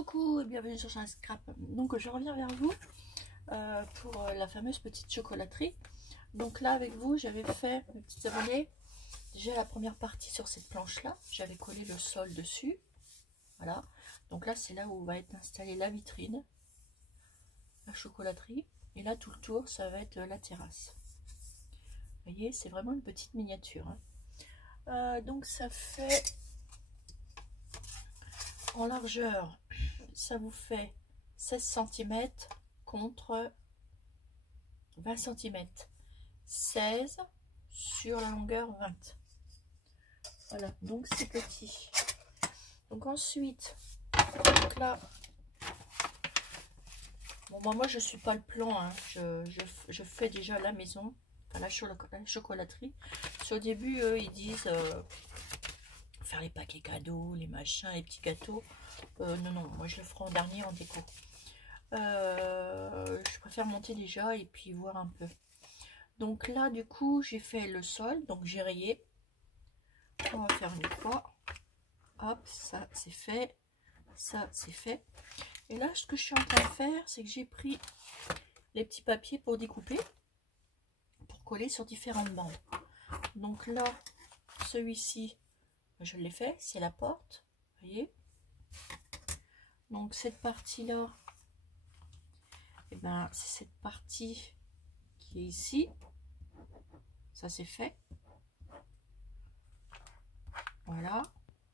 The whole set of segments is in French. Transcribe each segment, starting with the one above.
Coucou et bienvenue sur un scrap. Donc je reviens vers vous pour la fameuse petite chocolaterie. Donc là avec vous j'avais fait, mes petites abonnées, déjà la première partie sur cette planche là, j'avais collé le sol dessus. Voilà, donc là c'est là où va être installée la vitrine, la chocolaterie, et là tout le tour ça va être la terrasse. Vous voyez, c'est vraiment une petite miniature, hein. Donc ça fait en largeur, ça vous fait 16 cm contre 20 cm, 16 sur la longueur 20. Voilà, donc c'est petit. Donc ensuite, donc là, bon, moi je suis pas le plan, hein. Je fais déjà la maison, enfin la chocolaterie. Sur le début, eux, ils disent faire les paquets cadeaux, les machins, les petits gâteaux. Non, moi je le ferai en dernier en déco. Je préfère monter déjà et puis voir un peu. Donc là du coup j'ai fait le sol, donc j'ai rayé. On va faire une croix. Hop, ça c'est fait, ça c'est fait. Et là ce que je suis en train de faire, c'est que j'ai pris les petits papiers pour découper, pour coller sur différentes bandes. Donc là, celui-ci, je l'ai fait, c'est la porte, vous voyez. Donc cette partie là, et ben c'est cette partie qui est ici, ça c'est fait. Voilà,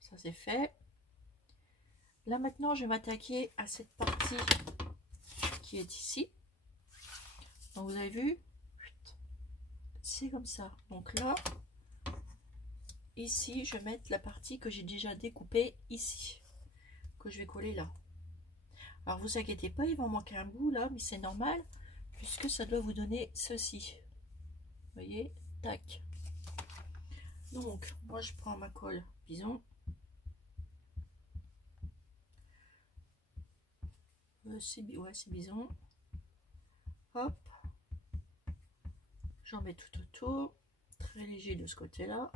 ça c'est fait. Là maintenant je vais m'attaquer à cette partie qui est ici. Donc vous avez vu, c'est comme ça. Donc là, ici je vais mettre la partie que j'ai déjà découpée ici, que je vais coller là. Alors vous inquiétez pas, il va en manquer un bout là, mais c'est normal puisque ça doit vous donner ceci. Vous voyez, tac. Donc moi je prends ma colle bison. C'est bison. Hop, j'en mets tout autour, très léger de ce côté là.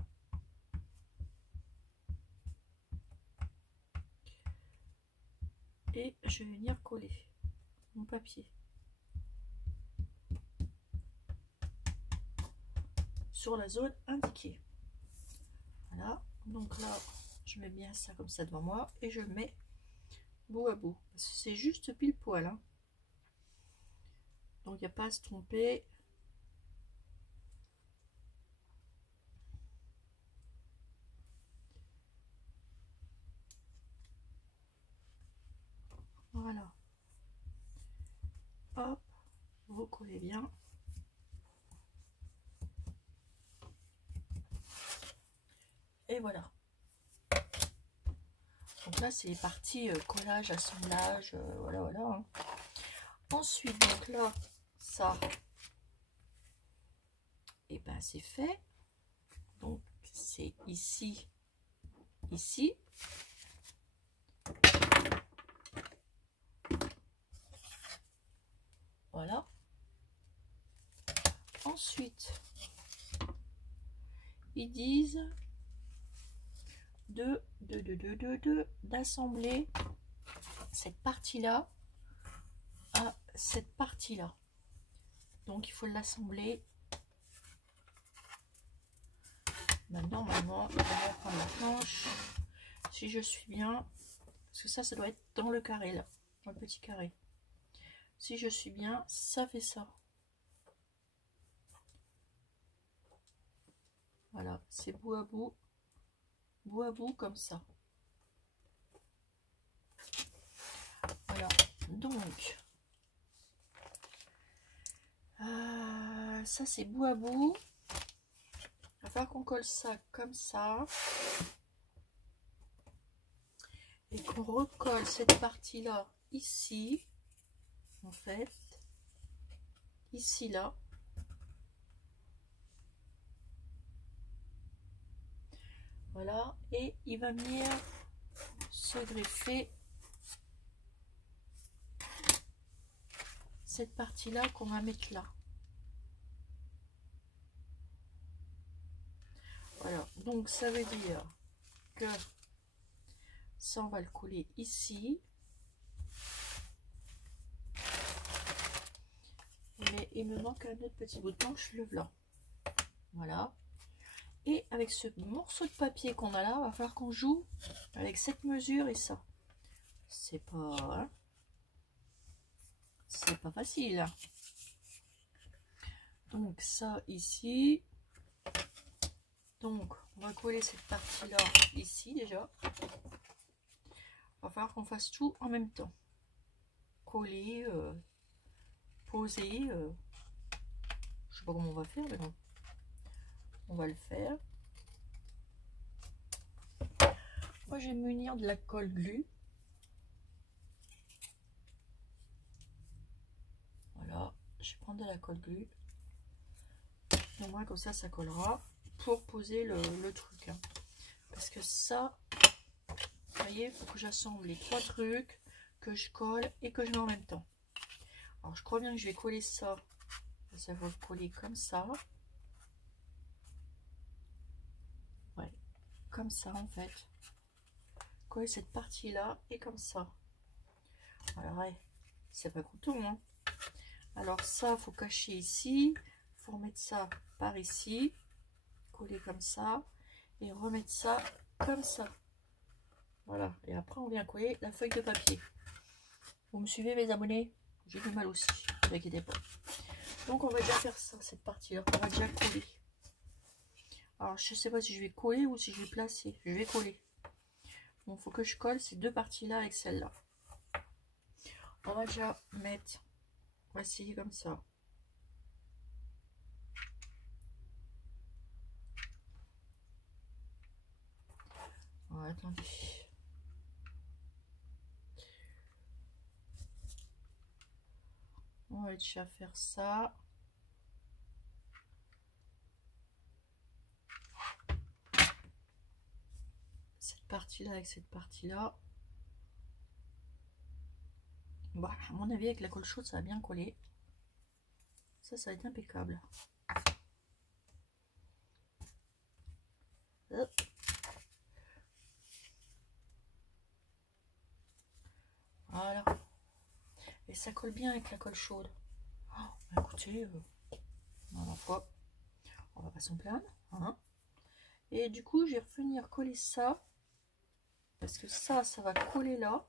Et je vais venir coller mon papier sur la zone indiquée. Voilà, donc là je mets bien ça comme ça devant moi et je le mets bout à bout. C'est juste pile poil, hein. Donc il n'y a pas à se tromper. Voilà. Hop, vous collez bien. Et voilà. Donc là c'est les parties collage, assemblage, voilà, hein. Ensuite, donc là, ça, et ben c'est fait. Donc c'est ici, ici. Voilà. Ensuite, ils disent d'assembler cette partie-là à cette partie-là. Donc il faut l'assembler. Maintenant, normalement, je vais prendre la planche. Si je suis bien, parce que ça doit être dans le carré là, dans le petit carré. Si je suis bien, ça fait ça. Voilà, c'est bout à bout comme ça. Voilà, donc ça c'est bout à bout. Il va falloir qu'on colle ça comme ça et qu'on recolle cette partie là ici, en fait, ici là. Voilà, et il va venir se greffer cette partie là qu'on va mettre là. Voilà, donc ça veut dire que ça on va le coller ici. Mais il me manque un autre petit bout de planche, le blanc. Voilà. Et avec ce morceau de papier qu'on a là, il va falloir qu'on joue avec cette mesure et ça. C'est pas... Hein, c'est pas facile. Donc ça ici. Donc on va coller cette partie-là ici déjà. Il va falloir qu'on fasse tout en même temps. Coller, poser. Je sais pas comment on va faire, mais bon. On va le faire. Moi, je vais me munir de la colle glue. Voilà, je vais prendre de la colle glue. Au moins, comme ça collera pour poser le truc. Hein. Parce que ça, vous voyez, il faut que j'assemble les trois trucs, que je colle et que je mets en même temps. Alors, je crois bien que je vais coller ça. Ça va coller comme ça. Ouais, comme ça en fait. Coller cette partie là et comme ça. Alors, ouais, c'est pas coton, hein. Alors ça, faut cacher ici. Faut remettre ça par ici. Coller comme ça. Et remettre ça comme ça. Voilà. Et après, on vient coller la feuille de papier. Vous me suivez, mes abonnés? J'ai du mal aussi. Ne vous inquiétez pas. Donc, on va déjà faire ça, cette partie-là. On va déjà coller. Alors, je sais pas si je vais coller ou si je vais placer. Je vais coller. Bon, il faut que je colle ces deux parties-là avec celle-là. On va déjà mettre, voici comme ça. Oh, attendez. On va déjà faire ça. Cette partie-là avec cette partie-là. Bon, à mon avis, avec la colle chaude, ça va bien coller. Ça va être impeccable. Hop. Voilà. Et ça colle bien avec la colle chaude. Oh, écoutez, ma foi, on va pas s'en plaindre. Hein. Et du coup, je vais revenir coller ça. Parce que ça va coller là.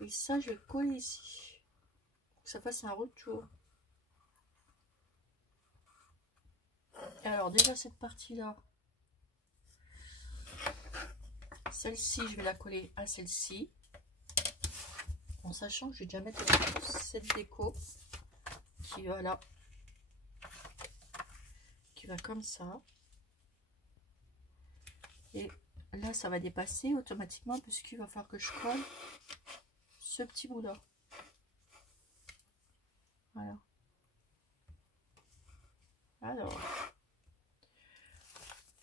Et ça, je vais coller ici. Pour que ça fasse un retour. Alors, déjà, cette partie-là. Celle-ci, je vais la coller à celle-ci. En sachant que je vais déjà mettre cette déco qui va là. Qui va comme ça. Et là, ça va dépasser automatiquement puisqu'il va falloir que je colle ce petit bout là. Voilà. Alors,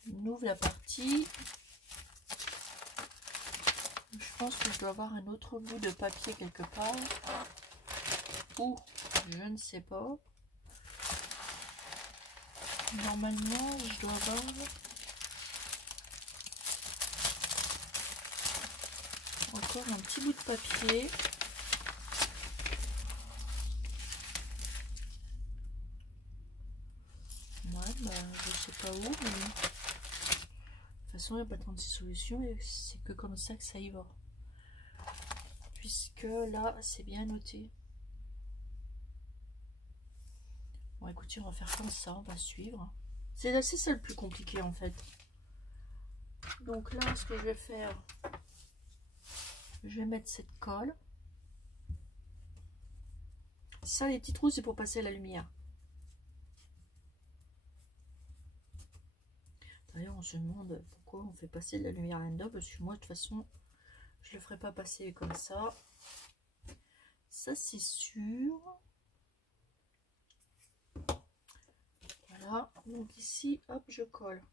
on ouvre la partie. Je pense que je dois avoir un autre bout de papier quelque part. Ou, je ne sais pas. Normalement, je dois avoir... encore un petit bout de papier. Ouais, bah, je sais pas où, mais... de toute façon, il n'y a pas 36 solutions et c'est que comme ça que ça y va. Puisque là, c'est bien noté. Bon, écoutez, on va faire comme ça, on va suivre. C'est ça le plus compliqué en fait. Donc là, ce que je vais faire, je vais mettre cette colle. Ça, les petits trous, c'est pour passer la lumière. D'ailleurs, on se demande pourquoi on fait passer de la lumière là-dedans, parce que moi, de toute façon, je le ferai pas passer comme ça. Ça, c'est sûr. Voilà. Donc ici, hop, je colle.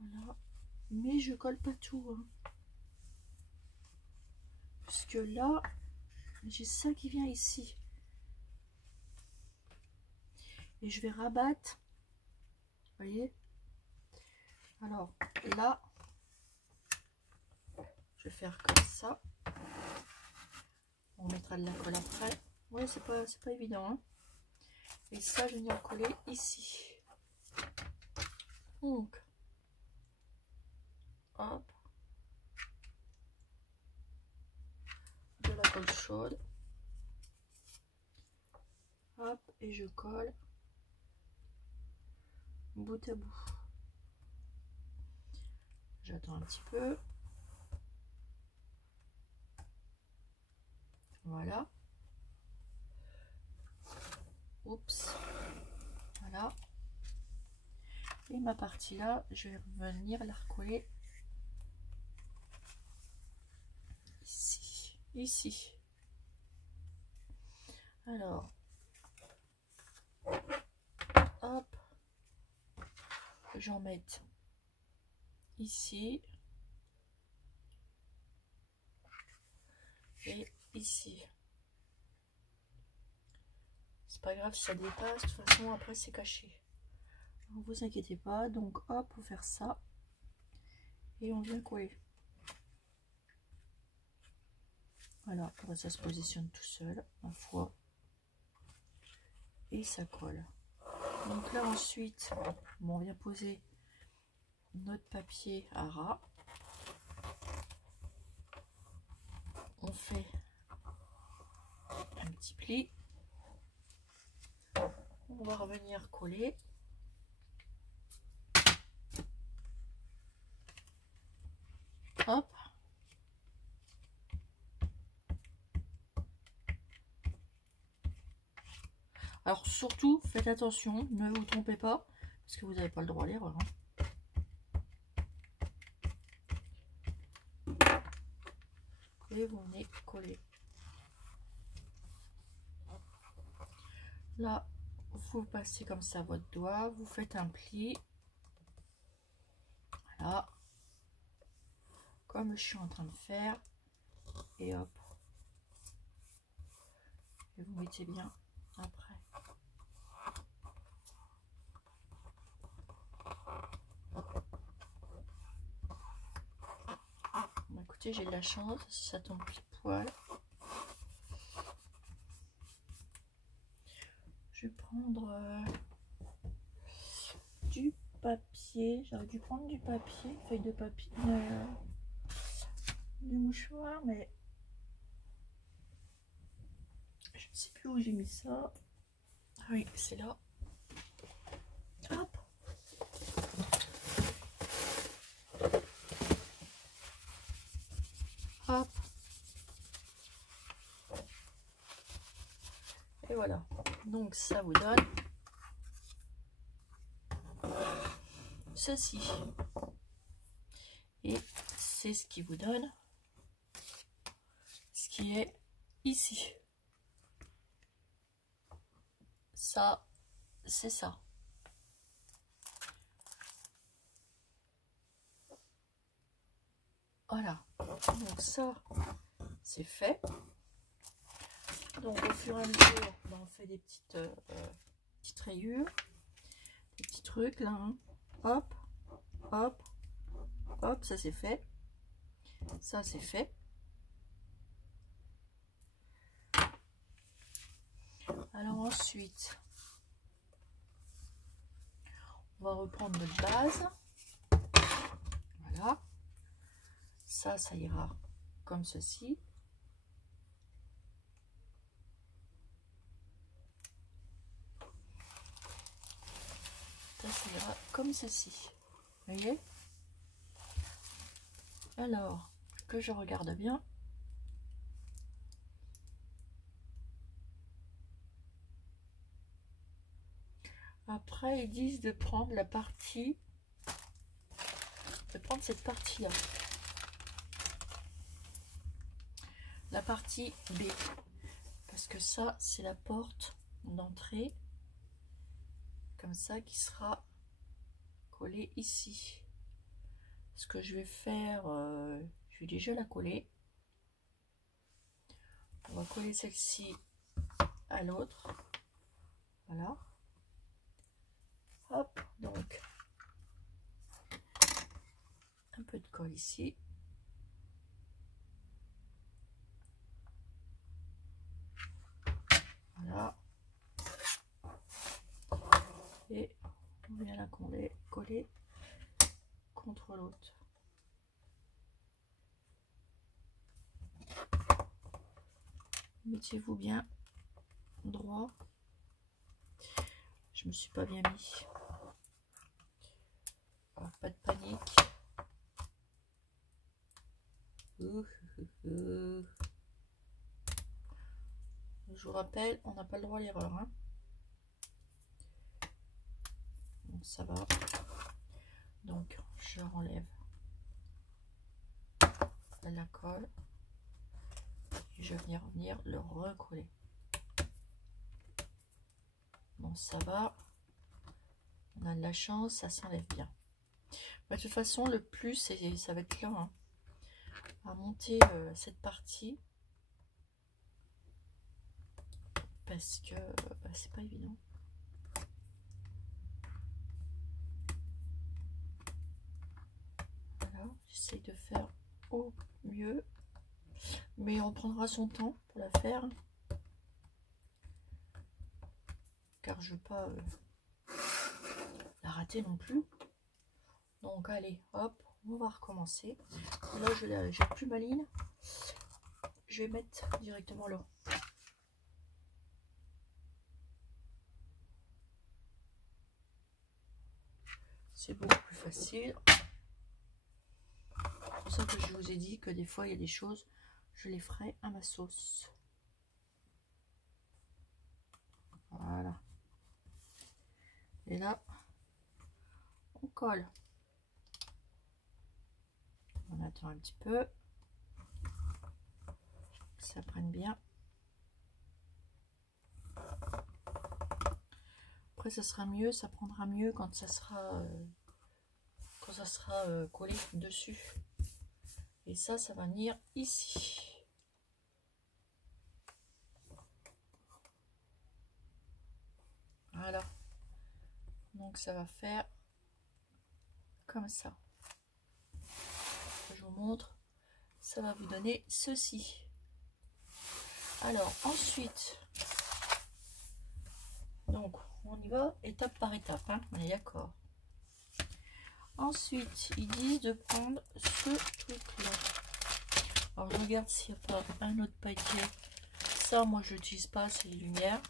Voilà. Mais je colle pas tout. Hein. Puisque là, j'ai ça qui vient ici. Et je vais rabattre. Vous voyez? Alors là, je vais faire comme ça. On mettra de la colle après. Ouais, c'est pas évident, hein. Et ça, je vais venir coller ici. Donc, hop, de la colle chaude. Hop, et je colle bout à bout. J'attends un petit peu. Voilà. Oups. Voilà. Et ma partie là, je vais venir la recoller ici. Ici. Alors, hop, j'en mette ici et ici. C'est pas grave si ça dépasse, de toute façon après c'est caché. Ne vous inquiétez pas, donc hop, on va faire ça et on vient coller. Voilà, ça se positionne tout seul, ma foi, et ça colle. Donc là ensuite, bon, on vient poser notre papier à ras. On fait un petit pli. On va revenir coller. Hop. Alors surtout, faites attention, ne vous trompez pas, parce que vous n'avez pas le droit à l'erreur. Hein. Et vous venez coller. Là, vous passez comme ça votre doigt, vous faites un pli. Voilà. Comme je suis en train de faire. Et hop. Et vous mettez bien après. Bon, écoutez, j'ai de la chance, ça tombe pile poil. Je vais prendre du papier. J'aurais dû prendre du papier, une feuille de papier, du mouchoir, mais je ne sais plus où j'ai mis ça. Ah oui, c'est là. Hop. Hop. Et voilà. Donc ça vous donne ceci. Et c'est ce qui vous donne ce qui est ici. Ça, c'est ça. Voilà. Donc ça, c'est fait. Donc au fur et à mesure, on fait des petites rayures, des petits trucs là. Hein. Hop, hop, hop, ça c'est fait. Ça c'est fait. Alors ensuite, on va reprendre notre base. Voilà. Ça ira comme ceci. Ça ira comme ceci. Vous voyez? Alors, que je regarde bien. Après, ils disent de prendre la partie, de prendre cette partie-là. La partie B. Parce que ça, c'est la porte d'entrée. Comme ça, qui sera collée ici. Ce que je vais faire, je vais déjà la coller. On va coller celle-ci à l'autre. Voilà. Hop, donc colle ici. Voilà. Et on vient la coller contre l'autre. Mettez-vous bien droit. Je me suis pas bien mis. Alors, pas de panique. Je vous rappelle, on n'a pas le droit à l'erreur. Hein. Donc ça va. Donc je enlève la colle et je vais venir le recoller. Bon, ça va. On a de la chance, ça s'enlève bien. Bah, de toute façon, le plus, ça va être là, hein, à monter cette partie. Parce que bah, c'est pas évident. Voilà, j'essaye de faire au mieux. Mais on prendra son temps pour la faire. Car je veux pas la rater non plus. Donc allez, hop, on va recommencer. Là, j'ai plus ma ligne. Je vais mettre directement là. C'est beaucoup plus facile. C'est pour ça que je vous ai dit que des fois, il y a des choses, je les ferai à ma sauce. Voilà. Et là, on colle. On attend un petit peu. Que ça prenne bien. Après, ça sera mieux, ça prendra mieux quand ça sera collé dessus. Et ça va venir ici. Voilà. Donc ça va faire comme ça. Je vous montre. Ça va vous donner ceci. Alors ensuite, donc on y va étape par étape, hein, on est d'accord. Ensuite, ils disent de prendre ce truc-là. Alors je regarde s'il n'y a pas un autre paquet. Ça, moi je n'utilise pas, c'est les lumières.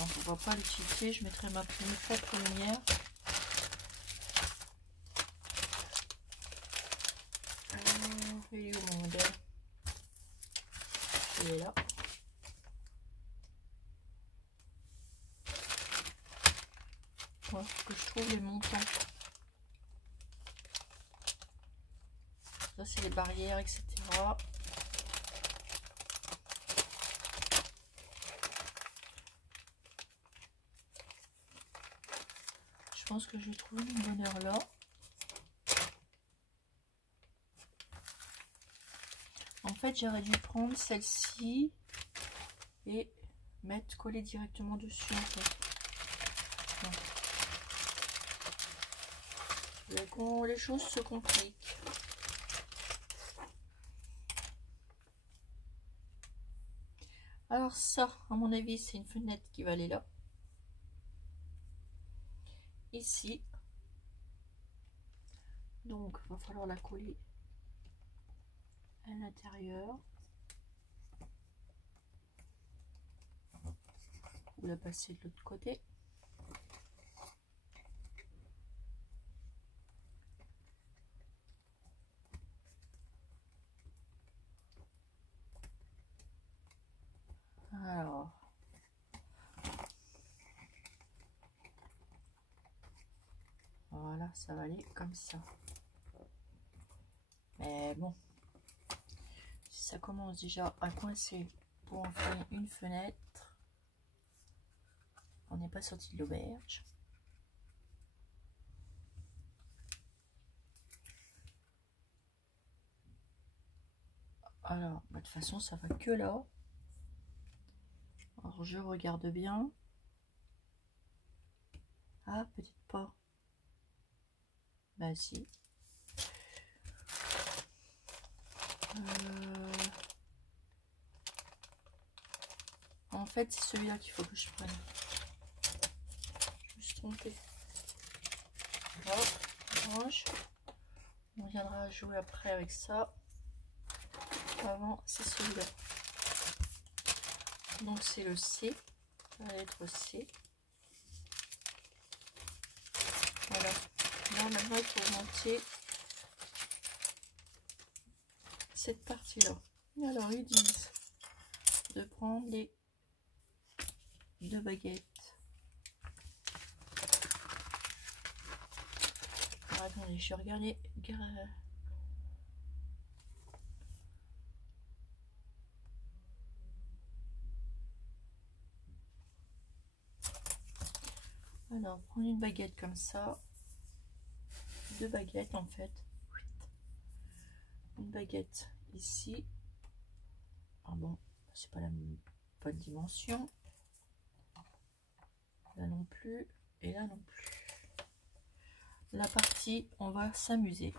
On ne va pas l'utiliser, je mettrai ma propre lumière. Il est où mon modèle? Il est là. Voilà, que je trouve les montants. Ça c'est les barrières, etc. Je pense que je vais trouver une bonne heure là. En fait, j'aurais dû prendre celle-ci et coller directement dessus. En fait. Les choses se compliquent. Alors ça, à mon avis, c'est une fenêtre qui va aller là. Ici. Donc, il va falloir la coller à l'intérieur. Ou la passer de l'autre côté. Alors. Voilà, ça va aller comme ça. Mais bon. Si ça commence déjà à coincer pour en faire une fenêtre, on n'est pas sorti de l'auberge. Alors, de toute façon, ça va que là. Alors, je regarde bien. Ah, peut-être pas. Bah si. En fait, c'est celui-là qu'il faut que je prenne. Je me suis trompée. Hop, orange. On viendra jouer après avec ça. Avant, c'est celui-là. Donc, c'est le C. La lettre C. Voilà. Là, maintenant, il faut monter cette partie-là. Alors, ils disent de prendre les 2 baguettes. Alors, attendez, je vais regarder. Alors, prendre une baguette comme ça. 2 baguettes en fait. Une baguette ici. Ah bon, c'est pas la bonne dimension. Là non plus. Et là non plus. La partie, on va s'amuser.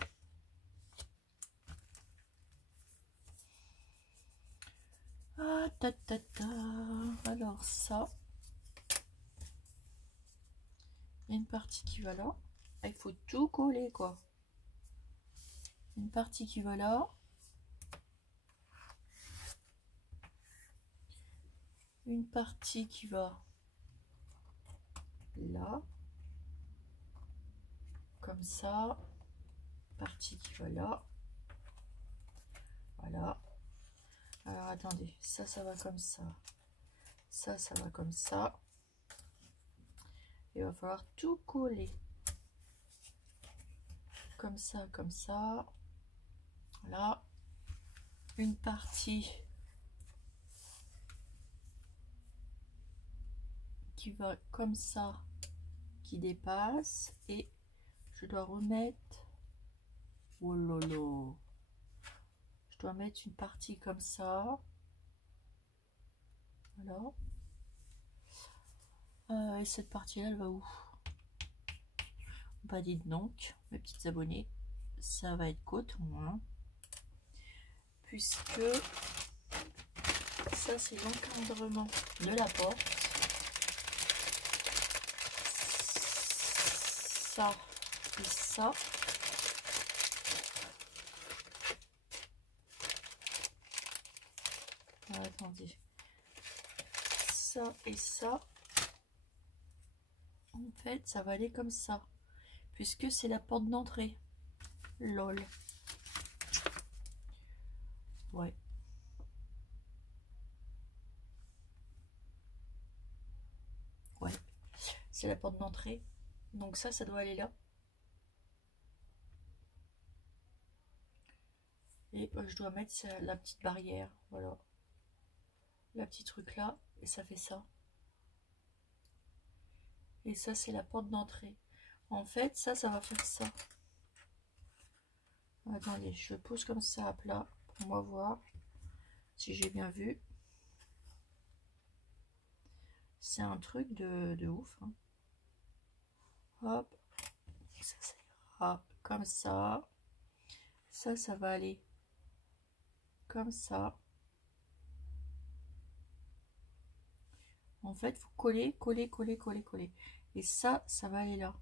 Ah, ta, ta, ta. Alors ça. Il y a une partie qui va là. Il faut tout coller quoi. Une partie qui va là. Une partie qui va là. Comme ça. Partie qui va là. Voilà. Alors attendez, ça va comme ça. Ça va comme ça. Il va falloir tout coller. Comme ça, comme ça. Voilà. Une partie qui va comme ça, qui dépasse. Et je dois remettre... Oh lolo. Je dois mettre une partie comme ça. Voilà. Et cette partie-là, elle va où? Bah dites donc, mes petites abonnées, ça va être coton, hein, puisque ça c'est l'encadrement de la porte. Ça et ça. Alors, attendez. Ça et ça. En fait, ça va aller comme ça. Puisque c'est la porte d'entrée. Lol. Ouais. Ouais. C'est la porte d'entrée. Donc ça doit aller là. Et je dois mettre la petite barrière. Voilà. La petite truc là. Et ça fait ça. Et ça, c'est la porte d'entrée. En fait, ça va faire ça. Attendez, je pose comme ça à plat pour moi voir si j'ai bien vu. C'est un truc de ouf. Hein. Hop. Ça ira comme ça. Ça va aller comme ça. En fait, il faut coller, coller, coller, coller, coller. Et ça va aller là.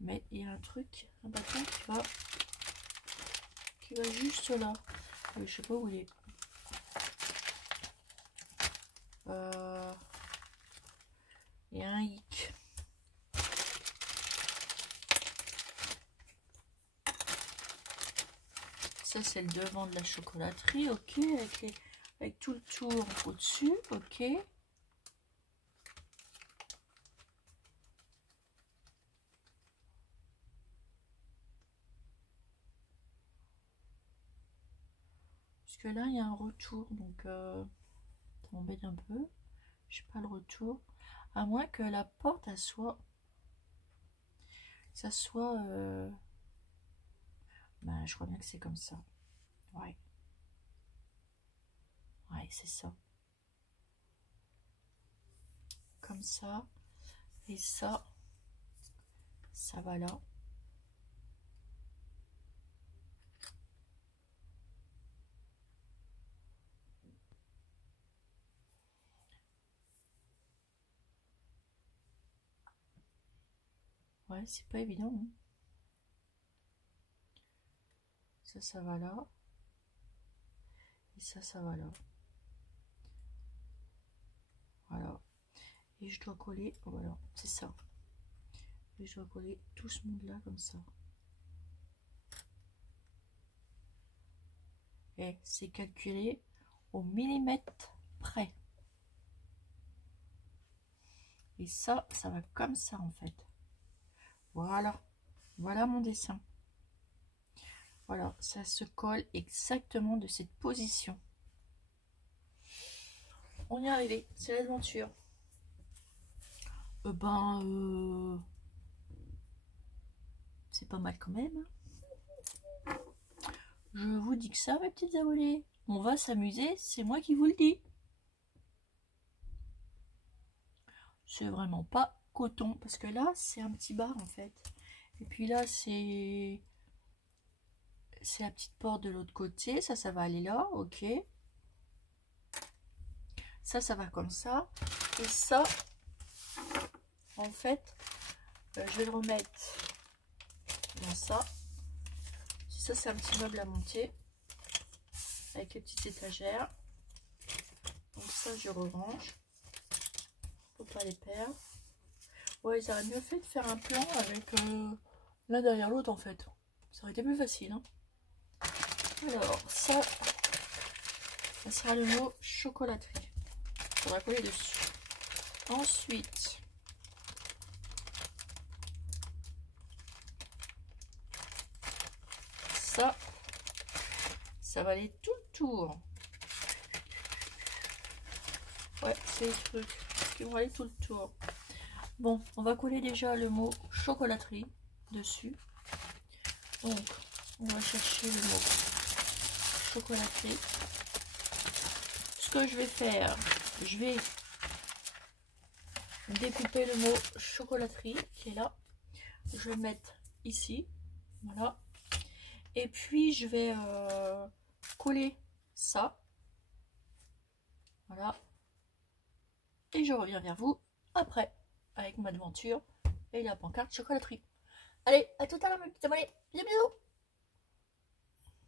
Mais il y a un truc, un bâton qui va juste là. Je sais pas où il est. Il y a un hic. Ça c'est le devant de la chocolaterie, ok, avec tout le tour au-dessus, ok. Parce que là il y a un retour, donc ça m'embête un peu. Je n'ai pas le retour, à moins que la porte elle soit, ça soit, ben, je crois bien que c'est comme ça. Ouais, ouais, c'est ça. Comme ça. Et ça ça va là. Ouais, c'est pas évident, hein. Ça va là. Et ça va là. Voilà. Et je dois coller, voilà, c'est ça. Et je dois coller tout ce monde là comme ça. Et c'est calculé au millimètre près. Et ça va comme ça en fait. Voilà. Voilà mon dessin. Voilà, ça se colle exactement de cette position. On y est arrivé, c'est l'aventure. C'est pas mal quand même. Je vous dis que ça, mes petites abonnés. On va s'amuser, c'est moi qui vous le dis. C'est vraiment pas coton, parce que là, c'est un petit bar en fait. Et puis là, c'est la petite porte de l'autre côté. Ça va aller là, ok. Ça va comme ça. Et ça, en fait, je vais le remettre dans ça. Ça, c'est un petit meuble à monter avec les petites étagères. Donc ça, je rerange. Faut pas les perdre. Ouais, ils auraient mieux fait de faire un plan avec l'un derrière l'autre en fait. Ça aurait été plus facile, hein. Alors, ça sera le mot chocolaterie. Il faudra coller dessus. Ensuite, ça va aller tout le tour. Ouais, c'est les trucs qui vont aller tout le tour. Bon, on va coller déjà le mot chocolaterie dessus. Donc, on va chercher le mot chocolaterie. Ce que je vais faire, je vais découper le mot chocolaterie qui est là. Je vais le mettre ici. Voilà. Et puis, je vais coller ça. Voilà. Et je reviens vers vous après avec ma devanture et la pancarte chocolaterie. Allez, à tout à l'heure mes petits abonnés. Bisous bisous.